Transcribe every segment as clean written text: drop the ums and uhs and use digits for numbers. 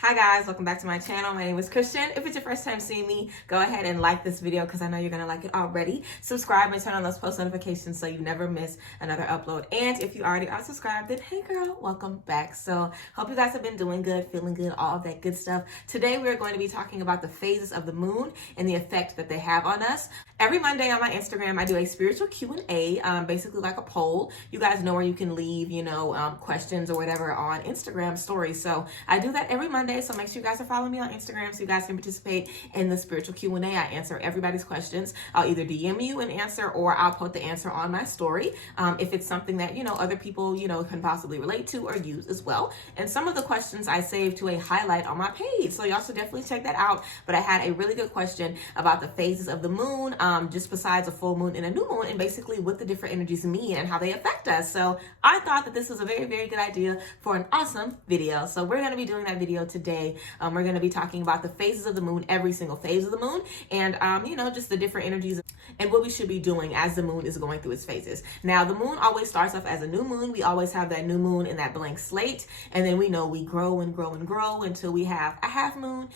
Hi guys, welcome back to my channel. My name is Christian. If it's your first time seeing me, go ahead and like this video because I know you're gonna like it already. Subscribe and turn on those post notifications so you never miss another upload. And if you already are subscribed, then hey girl, welcome back. So hope you guys have been doing good, feeling good, all of that good stuff. Today we're going to be talking about the phases of the moon and the effect that they have on us. Every Monday on my Instagram, I do a spiritual Q&A, basically like a poll. You guys know where you can leave, questions or whatever on Instagram stories. So I do that every Monday. So make sure you guys are following me on Instagram so you guys can participate in the spiritual Q&A. I answer everybody's questions. I'll either DM you an answer or I'll put the answer on my story if it's something that, other people, can possibly relate to or use as well. And some of the questions I saved to a highlight on my page. So y'all should definitely check that out. But I had a really good question about the phases of the moon, just besides a full moon and a new moon, and basically what the different energies mean and how they affect us. So I thought that this was a very, very good idea for an awesome video. So we're going to be doing that video today. We're going to be talking about the phases of the moon, every single phase of the moon, and just the different energies and what we should be doing as the moon is going through its phases. Now, the moon always starts off as a new moon. We always have that new moon in that blank slate, and then we know we grow and grow and grow until we have a half moon,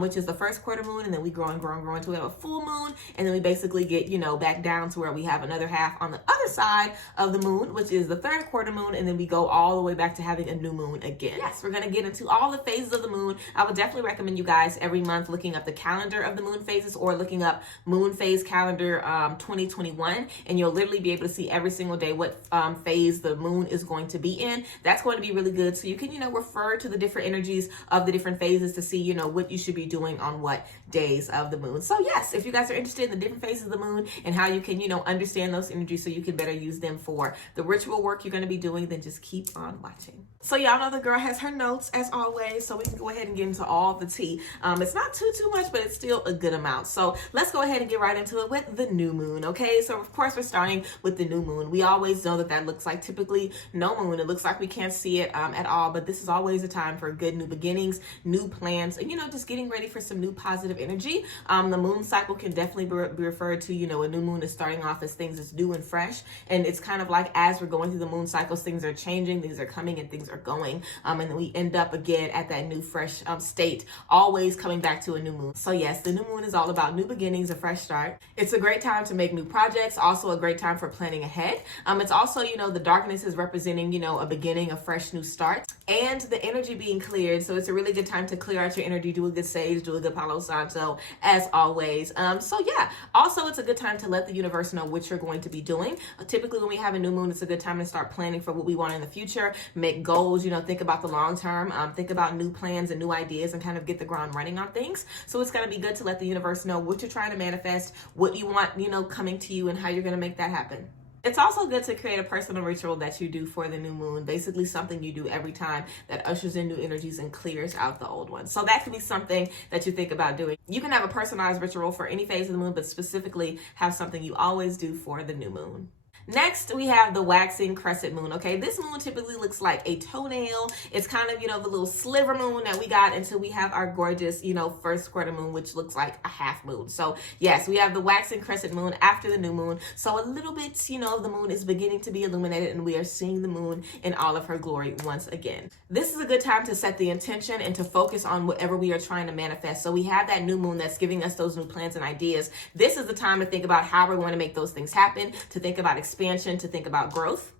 which is the first quarter moon, and then we grow and grow and grow until we have a full moon, and then we basically get, back down to where we have another half on the other side of the moon, which is the third quarter moon, and then we go all the way back to having a new moon again. Yes, we're going to get into all the phases of the moon. I would definitely recommend you guys every month looking up the calendar of the moon phases or looking up moon phase calendar 2021, and you'll literally be able to see every single day what phase the moon is going to be in. That's going to be really good, so you can refer to the different energies of the different phases to see what you should be doing on what days of the moon. So yes, if you guys are interested in the different phases of the moon and how you can understand those energies so you can better use them for the ritual work you're going to be doing, then just keep on watching. So y'all know the girl has her notes as always, so we can go ahead and get into all the tea. It's not too much, but it's still a good amount. So let's go ahead and get right into it with the new moon. Okay, so of course we're starting with the new moon. We always know that looks like typically no moon. It looks like we can't see it at all, but this is always a time for good new beginnings, new plans, and just getting ready for some new positive energy. The moon cycle can definitely be referred to, a new moon is starting off as things that's new and fresh, and it's kind of like as we're going through the moon cycles, things are changing, things are coming, and things are going, and then we end up again at that new fresh state, always coming back to a new moon. So yes, the new moon is all about new beginnings, a fresh start. It's a great time to make new projects, also a great time for planning ahead. It's also, the darkness is representing, a beginning, a fresh new start, and the energy being cleared. So it's a really good time to clear out your energy, do a good sage, do a good Palo Santo, as always. So yeah, also it's a good time to let the universe know what you're going to be doing. Typically when we have a new moon, it's a good time to start planning for what we want in the future, make goals, think about the long term, think about new plans and new ideas and kind of get the ground running on things. So it's going to be good to let the universe know what you're trying to manifest, what you want, coming to you, and how you're going to make that happen. It's also good to create a personal ritual that you do for the new moon, basically something you do every time that ushers in new energies and clears out the old ones. So that could be something that you think about doing. You can have a personalized ritual for any phase of the moon, but specifically have something you always do for the new moon. Next, we have the waxing crescent moon. Okay, this moon typically looks like a toenail. It's kind of, the little sliver moon that we got until we have our gorgeous, first quarter moon, which looks like a half moon. So yes, we have the waxing crescent moon after the new moon. So a little bit, the moon is beginning to be illuminated and we are seeing the moon in all of her glory once again. This is a good time to set the intention and to focus on whatever we are trying to manifest. So we have that new moon that's giving us those new plans and ideas. This is the time to think about how we're going to make those things happen, to think about expansion, to think about growth.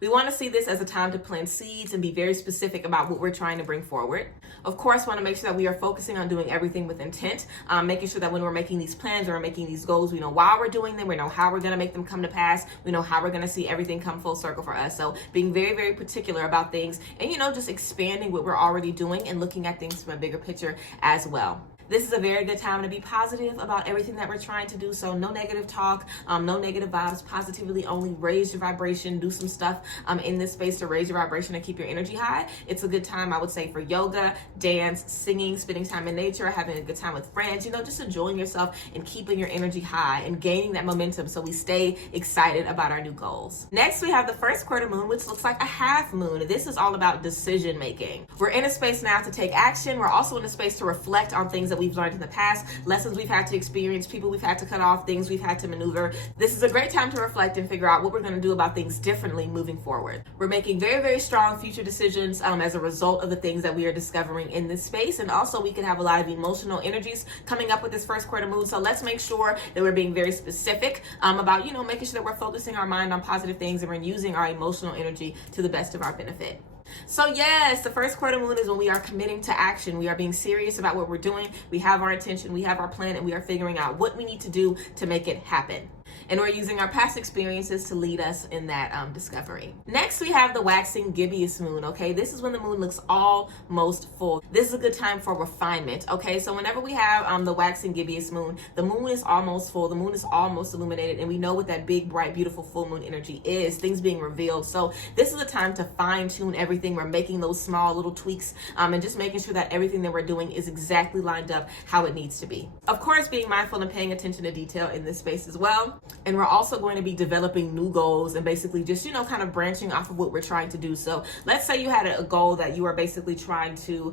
We want to see this as a time to plant seeds and be very specific about what we're trying to bring forward. Of course, want to make sure that we are focusing on doing everything with intent, making sure that when we're making these plans or making these goals, we know why we're doing them, we know how we're going to make them come to pass, we know how we're going to see everything come full circle for us. So being very, very particular about things and, just expanding what we're already doing and looking at things from a bigger picture as well. This is a very good time to be positive about everything that we're trying to do. So no negative talk, no negative vibes, positively only raise your vibration, do some stuff in this space to raise your vibration and keep your energy high. It's a good time, I would say, for yoga, dance, singing, spending time in nature, having a good time with friends, just enjoying yourself and keeping your energy high and gaining that momentum so we stay excited about our new goals. Next, we have the first quarter moon, which looks like a half moon. This is all about decision making. We're in a space now to take action. We're also in a space to reflect on things that we've learned in the past, lessons we've had to experience, people we've had to cut off, things we've had to maneuver. This is a great time to reflect and figure out what we're going to do about things differently moving forward. We're making very, very strong future decisions as a result of the things that we are discovering in this space. And also we can have a lot of emotional energies coming up with this first quarter moon. So let's make sure that we're being very specific about, making sure that we're focusing our mind on positive things and we're using our emotional energy to the best of our benefit. So yes, the first quarter moon is when we are committing to action. We are being serious about what we're doing. We have our intention, we have our plan, and we are figuring out what we need to do to make it happen. And we're using our past experiences to lead us in that discovery. Next, we have the waxing gibbous moon, okay? This is when the moon looks almost full. This is a good time for refinement, okay? So whenever we have the waxing gibbous moon, the moon is almost full, the moon is almost illuminated, and we know what that big, bright, beautiful full moon energy is, things being revealed. So this is a time to fine tune everything. We're making those small little tweaks and just making sure that everything that we're doing is exactly lined up how it needs to be. Of course, being mindful and paying attention to detail in this space as well. And we're also going to be developing new goals and basically just, kind of branching off of what we're trying to do. So let's say you had a goal that you were basically trying to,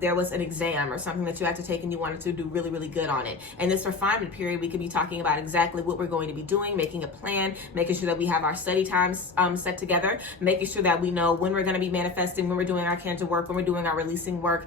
there was an exam or something that you had to take and you wanted to do really, really good on it. And this refinement period, we could be talking about exactly what we're going to be doing, making a plan, making sure that we have our study times set together, making sure that we know when we're going to be manifesting, when we're doing our cancer work, when we're doing our releasing work,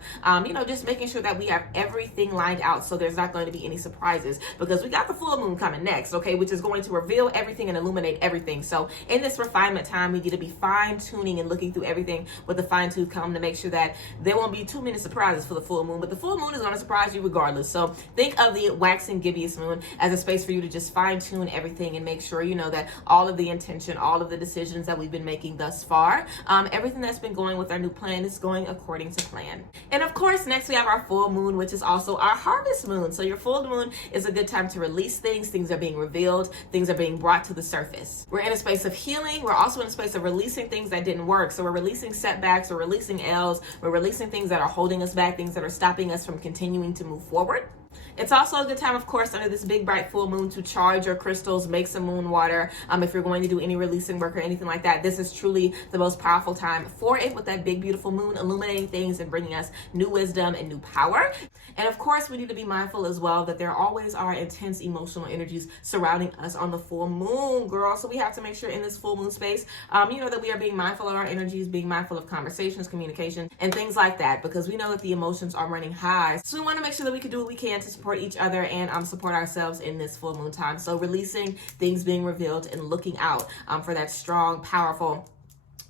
just making sure that we have everything lined out so there's not going to be any surprises, because we got the full moon coming next, okay, which is going to reveal everything and illuminate everything. So in this refinement time, we get to be fine tuning and looking through everything with a fine tooth comb to make sure that there won't be too many surprises for the full moon, but the full moon is going to surprise you regardless. So think of the waxing gibbous moon as a space for you to just fine tune everything and make sure that all of the intention, all of the decisions that we've been making thus far, everything that's been going with our new plan is going according to plan. And of course, next we have our full moon, which is also our harvest moon. So your full moon is a good time to release things. Things are being revealed. Things are being brought to the surface. We're in a space of healing. We're also in a space of releasing things that didn't work. So we're releasing setbacks. We're releasing L's. We're releasing things that are holding us back, things that are stopping us from continuing to move forward. It's also a good time, of course, under this big bright full moon to charge your crystals, make some moon water. If you're going to do any releasing work or anything like that, this is truly the most powerful time for it, with that big beautiful moon illuminating things and bringing us new wisdom and new power. And of course, we need to be mindful as well that there always are intense emotional energies surrounding us on the full moon, girl. So we have to make sure in this full moon space, that we are being mindful of our energies, being mindful of conversations, communication, and things like that, because we know that the emotions are running high. So we want to make sure that we can do what we can to support each other and support ourselves in this full moon time. So releasing things being revealed and looking out for that strong, powerful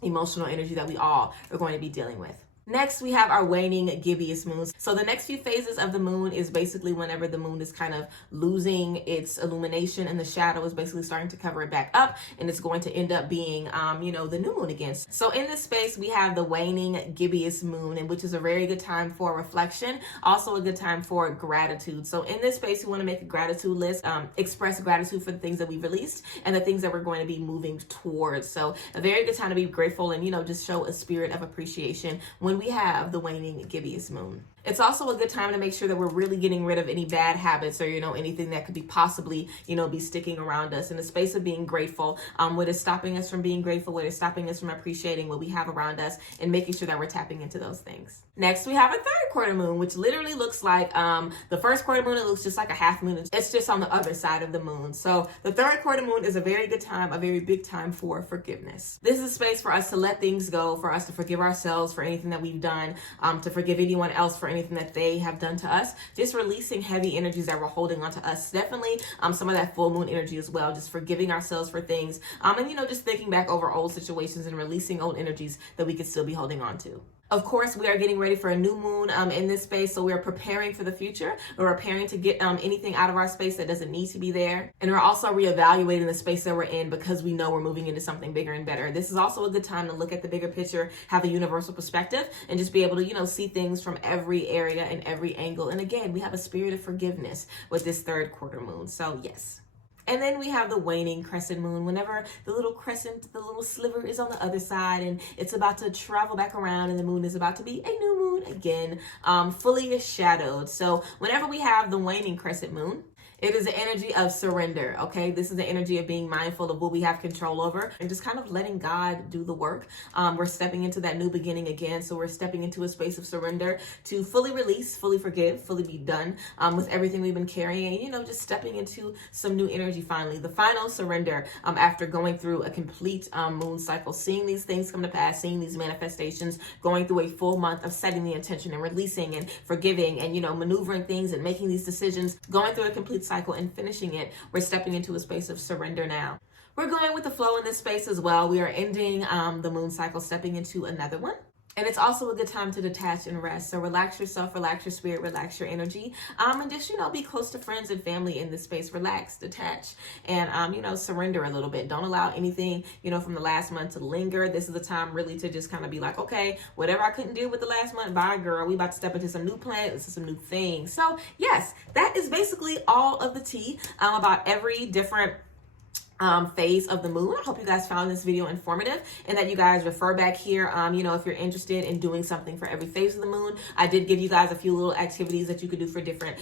emotional energy that we all are going to be dealing with. Next, we have our waning gibbous moons. So the next few phases of the moon is basically whenever the moon is kind of losing its illumination and the shadow is basically starting to cover it back up, and it's going to end up being, the new moon again. So in this space, we have the waning gibbous moon, and which is a very good time for reflection, also a good time for gratitude. So in this space, we want to make a gratitude list, express gratitude for the things that we released and the things that we're going to be moving towards. So a very good time to be grateful and, just show a spirit of appreciation when we have the waning gibbous moon. It's also a good time to make sure that we're really getting rid of any bad habits or, anything that could be possibly, be sticking around us in the space of being grateful. What is stopping us from being grateful, what is stopping us from appreciating what we have around us and making sure that we're tapping into those things. Next, we have a third quarter moon, which literally looks like the first quarter moon. It looks just like a half moon. It's just on the other side of the moon. So the third quarter moon is a very good time, a very big time for forgiveness. This is a space for us to let things go, for us to forgive ourselves for anything that we've done, to forgive anyone else for anything that they have done to us, just releasing heavy energies that we're holding onto us. Definitely some of that full moon energy as well, just forgiving ourselves for things, and just thinking back over old situations and releasing old energies that we could still be holding on to. Of course, we are getting ready for a new moon in this space, so we're preparing for the future. We're preparing to get anything out of our space that doesn't need to be there. And we're also reevaluating the space that we're in because we know we're moving into something bigger and better. This is also a good time to look at the bigger picture, have a universal perspective, and just be able to, see things from every area and every angle. And again, we have a spirit of forgiveness with this third quarter moon. So yes. And then we have the waning crescent moon, whenever the little crescent, the little sliver is on the other side and it's about to travel back around and the moon is about to be a new moon again, fully shadowed. So whenever we have the waning crescent moon, It is the energy of surrender, okay? This is the energy of being mindful of what we have control over and just kind of letting God do the work. We're stepping into that new beginning again. So we're stepping into a space of surrender to fully release, fully forgive, fully be done with everything we've been carrying, you know, just stepping into some new energy finally. The final surrender after going through a complete moon cycle, seeing these things come to pass, seeing these manifestations, going through a full month of setting the intention and releasing and forgiving and, you know, maneuvering things and making these decisions, going through a complete cycle and finishing it. We're stepping into a space of surrender now. We're going with the flow in this space as well. We are ending the moon cycle, stepping into another one. And it's also a good time to detach and rest. So relax yourself, relax your spirit, relax your energy. And just, you know, be close to friends and family in this space. Relax, detach, and, you know, surrender a little bit. Don't allow anything, you know, from the last month to linger. This is the time really to just kind of be like, okay, whatever I couldn't do with the last month, bye girl. We about to step into some new plans, some new things. So yes, that is basically all of the tea about every different phase of the moon. I hope you guys found this video informative and that you guys refer back here. You know, if you're interested in doing something for every phase of the moon, I did give you guys a few little activities that you could do for different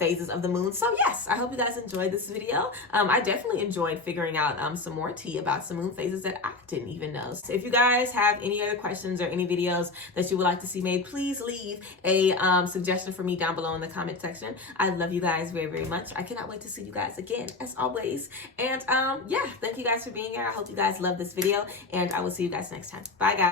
phases of the moon. So yes, I hope you guys enjoyed this video. I definitely enjoyed figuring out some more tea about some moon phases that I didn't even know. So if you guys have any other questions or any videos that you would like to see made, please leave a suggestion for me down below in the comment section. I love you guys very, very much. I cannot wait to see you guys again as always. And yeah, thank you guys for being here. I hope you guys love this video and I will see you guys next time. Bye guys.